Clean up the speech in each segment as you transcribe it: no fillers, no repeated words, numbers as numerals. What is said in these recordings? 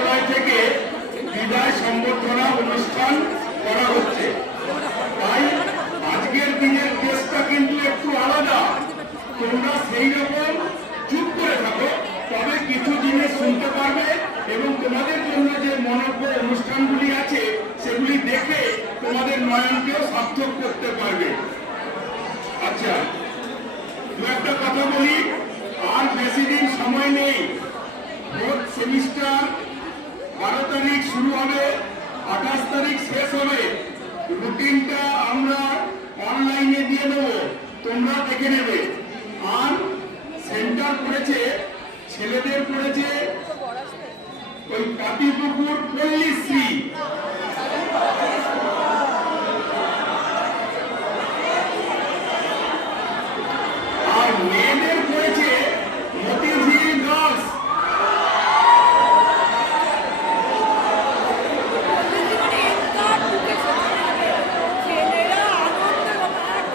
বিদ্যালয় থেকে বিদায় সম্বর্ধনা অনুষ্ঠান করা হচ্ছে। তাই আজকের দিনের দেশটা কিন্তু একটু আলাদা। তোমরা সেই রকম চুপ করে থাকো, তবে কিছু জিনিস শুনতে পারবে এবং তোমাদের জন্য যে মনোজ্ঞ অনুষ্ঠানগুলি আছে সেগুলি দেখে তোমাদের নয়নকেও সার্থক করতে পারবে। আচ্ছা, দু একটা কথা বলি, আর বেশি দিন সময় নেই। ফোর্থ সেমিস্টার 12 তারিখ শুরু হবে, 28 তারিখ শেষ হবে। রুটিনটা আমরা অনলাইনে দিয়ে দেবো, তোমরা দেখে নেবে। আর সেন্টার পড়েছে, ছেলেদের পড়েছে ওই কাতিপুকুর পল্লীশ্রী, আর মেয়েদের পড়েছে মতিঝিল গার্লস।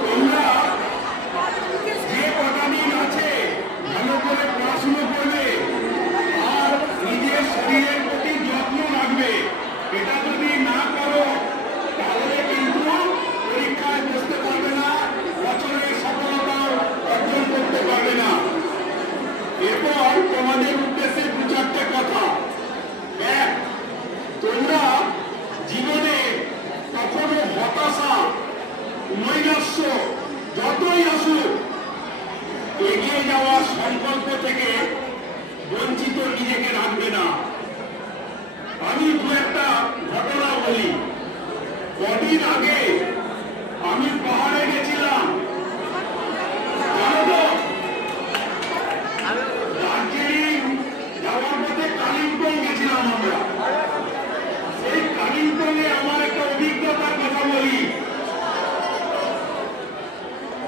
তোমরা যে কটা দিন আছে ভালো করে পড়াশুনো করবে আর নিজের শরীরের প্রতি যত্ন রাখবে। এটা যদি না করো তাহলে কিন্তু পরীক্ষায় বসতে পারবে না, বছরের সফলতা অর্জন করতে পারবে না। এরপর তোমাদের উদ্দেশ্যে দু চারটে কথা। এক, তোমরা জীবনে কখনো হতাশা, নৈরাশ্য যতই আসুক, এগিয়ে যাওয়ার সংকল্প থেকে বঞ্চিত নিজেকে রাখবে না। আমি দু একটা ঘটনা বলি। কদিন আগে আমি পাহাড়ে গেছিলাম, দার্জিলিং যাওয়ার পথে কালিম্পং গেছিলাম আমরা। সেই কালিম্পংয়ে আমার একটা অভিজ্ঞতার কথা বলি।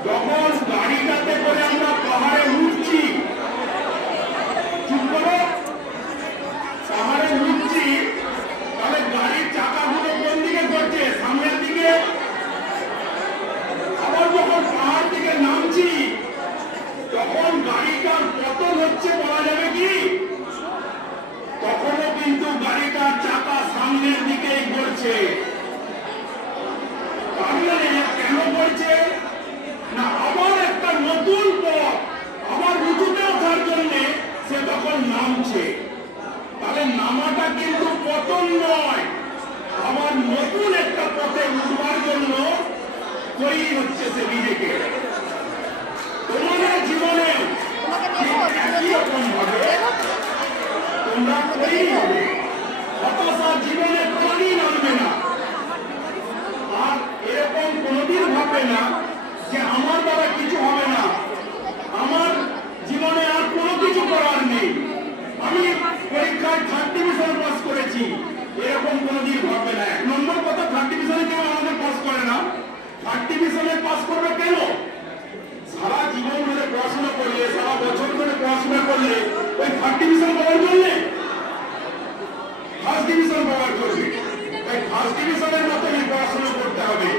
যখন গাড়িটাতে করে আমরা পাহাড়ে উঠছি, চুপ করো, পাহাড়ে উঠছি, তাহলে গাড়ির চাকাগুলো কোন দিকে করছে? সামনের দিকে। আবার যখন পাহাড় থেকে নামছি তখন গাড়িটার পতন হচ্ছে বলা যাবে কি? তখনও কিন্তু গাড়িটার চাকা সামনের দিকেই ঘুরছে। তাহলে কেন করছে না? আবার একটা নতুন পথ, আবার উঁচুতে ওঠার জন্য সে তখন নামছে। তাহলে নামাটা কিন্তু পতন নয়, আবার নতুন একটা পথে উঠবার জন্য তৈরি হচ্ছে সে নিজেকে। তোমাদের জীবনে একই রকম ভাবে তোমরা তৈরি হবে। হতাশা জীবনে কোনদিন আনবে না। আর এরকম কোনদিন ভাববে না যে আমার দ্বারা কিছু হবে না, আমার জীবনে আর কোনো কিছু করার নেই, আমি পরীক্ষায় 3rd ডিভিশন পাস করেছি, এরকম কোনদিন ভাববে না। 1 নম্বর কথা, 3rd ডিভিশনে কেউ আমাদের পাস করে না। 3rd ডিভিশনে পাস করবে কেন? সারা জীবন ধরে পড়াশোনা করলে, সারা বছর ধরে পড়াশোনা করলে ওই 3rd ডিভিশন পাওয়ার জন্য 1st ডিভিশন পাওয়ার জন্য ওই 1st ডিভিশনের মতনই পড়াশোনা করতে হবে।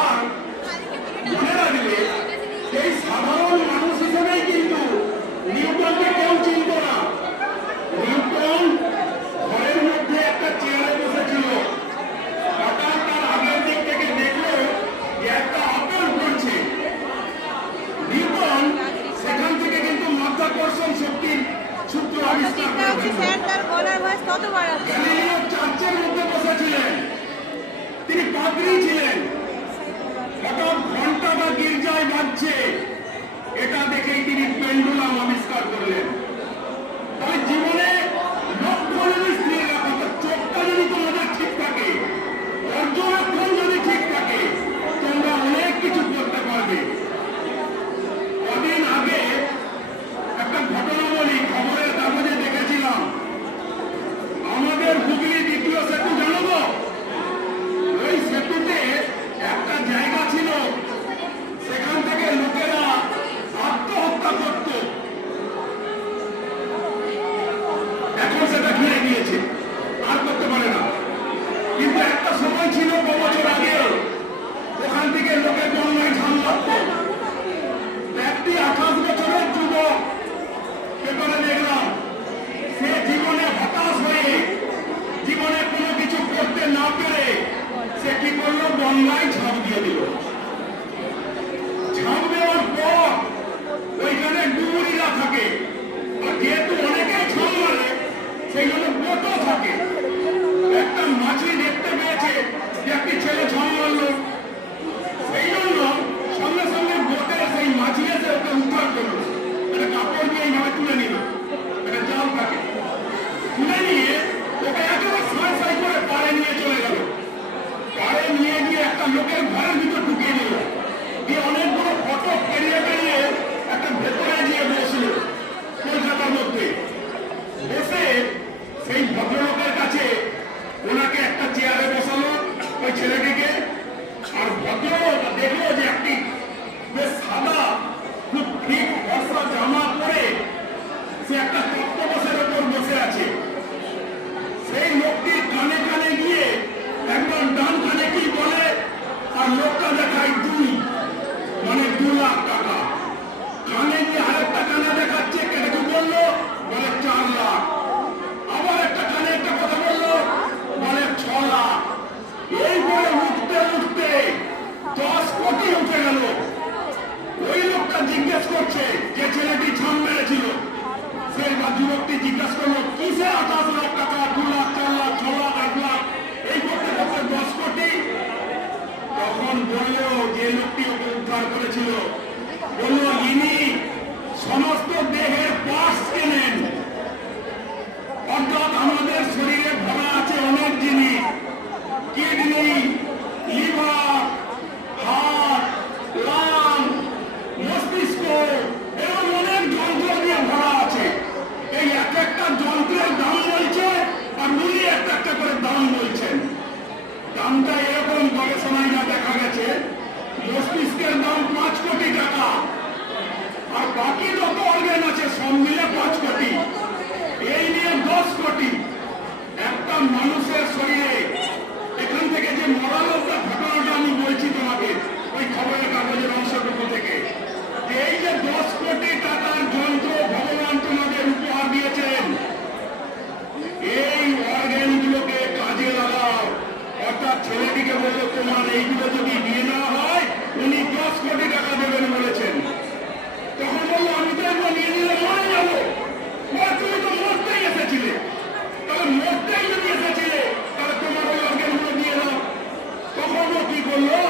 আর মনে রাখবে, এই সাধারণ মানুষ হিসেবেই কিন্তু নিউটনকে কেউ চিনত না। নিউটন ঘরের মধ্যে একটা চেয়ারে বসেছিল, হঠাৎ তার আগের দিক থেকে দেখলো যে একটা আপেল পড়ছে। নিউটন সেখান থেকে কিন্তু মাধ্যাকর্ষণ শক্তির সূত্র আবিষ্কার করেছিলেন। গ্যালিলিও চার্চের মধ্যে বসেছিলেন, তিনি পাদ্রী ছিলেন। হঠাৎ ঘন্টাটা গির্জায় বাজছে, এটা দেখেই তিনি পেন্ডুলাম আবিষ্কার করলেন। তবে জীবনে লক্ষ্য যদি স্থির রাখো, চোখটা যদি তোমাদের ঠিক থাকে, পর্যবেক্ষণ যদি ঠিক থাকে, তোমরা অনেক কিছু করতে পারবে। কদিন আগে একটা ঘটনা বলি, খবরের কাগজে দেখেছিলাম। আমাদের হুগলি 2য় সেতু জানো তো? ওই সেতুতে একটা জায়গা ছিল, সেখান থেকে লোকেরা আত্মহত্যা করত। এখন সেটা ঘিরে নিয়েছে, আর করতে পারে না। কিন্তু একটা সময় ছিল 5 বছর আগে, ওখান থেকে লোকের জন্যই ঝাল লাগত। একটি 28 বছরের যুবক, পেপারে দেখলাম, সে জীবনে না পেরে সে কি করলো, গঙ্গায় ঝাঁপ দিয়ে দিল। ঝাঁপ দেওয়ার পর ওইখানে ডুবুরিরা থাকে, আর যেহেতু অনেকেই ঝাঁপ মারে সেই জন্য বোটও থাকে। একটা মাঝি দেখতে পেয়েছে যে একটি ছেলে ঝাঁপ মারলো, সেই জন্য সঙ্গে সঙ্গে বোটে সেই মাঝি এসে ওকে উদ্ধার করলো। একটা কাপড় দিয়ে এইভাবে তুলে নিল, একটা জাল থাকে, তুলে নিয়ে ওকে একেবারে সাই সাই করে পাড়ে নিয়ে চলে গেল। পাড়ে নিয়ে গিয়ে একটা লোকের ঘরের ভিতর ঢুকিয়ে দিল, দিয়ে অনেকগুলো ফটো পেরিয়ে পেরিয়ে একটা ভেতরে গিয়ে বসল। কলকাতার মধ্যে বসে সেই ভদ্রলোকের কাছে ওনাকে একটা চেয়ারে বসালো, ওই ছেলেটিকে। আর ভদ্রলোক দেখলো যে একটি বেশ সাদা খুব ঠিক ফর্সা জামা পরে সে একটা তক্তপোষের ওপর বসে আছে। সেই লোকটির কানে কানে গিয়ে একবার ডান কানে কি বলে, আর লোকটা দেখায় 2, মানে 2 লাখ টাকা। কানে গিয়ে আরেকটা কানে দেখাচ্ছে, কেটে কি বললো, বলে 4 লাখ। আবার একটা কানে একটা কথা বললো, বলে 6 লাখ। এই করে উঠতে উঠতে 10 কোটি উঠে গেল। ওই লোকটা জিজ্ঞেস করছে, যে ছেলেটি ঝাঁপ মেরেছিল, সেই যুবকটি জিজ্ঞাসা করলো, কিসে 28 লাখ টাকা, 2 লাখ, 4 লাখ, 6 লাখ, 8 লাখ, এই করতে করতে 10 কোটি। তখন বললো, যে লোকটি ওকে উদ্ধার করেছিল, বললো ইনি সমস্ত দেহের পার্টস কেনেন, অর্থাৎ আমাদের শরীরে ভরা আছে অনেক জিনিস, কিডনি, লিভার, হার্ট, লাং, মস্তিষ্ক, এবং অনেক যন্ত্র দিয়ে ভরা আছে। এই এক একটা যন্ত্রের দাম বলছে, আর উনি একটা একটা করে দাম বলছেন। দামটা এরকম গবেষণায় যা দেখা গেছে, মস্তিষ্কের দাম 5 কোটি টাকা, আর বাকি যত অর্গান আছে সব মিলে 5 কোটি, এই নিয়ে 10 কোটি। একটা মানুষের শরীরে এখান থেকে যে মরালোকটা ঘটনাটা আমি বলছি তোমাকে, ওই খবরের কাগজের অংশটুকু থেকে, এই যে 10 কোটি টাকার যন্ত্র ভগবান তোমাদের উপহার দিয়েছেন, এই অর্গানগুলোকে কাজে লাগাও। অর্থাৎ ছেলেটিকে বললো, তোমার এইগুলো যদি দিয়ে দেওয়া হয়, উনি 10 কোটি টাকা দেবেন বলেছেন। তখন বললো, আমি তো একবার নিয়ে নিলে মরে যাবো। তুমি তো মরতেই এসেছিলে, তাহলে মরতেই যদি এসেছিলে, তাহলে তোমার ওই অর্গানগুলো দিয়ে দাও। তখন ও কি করলো,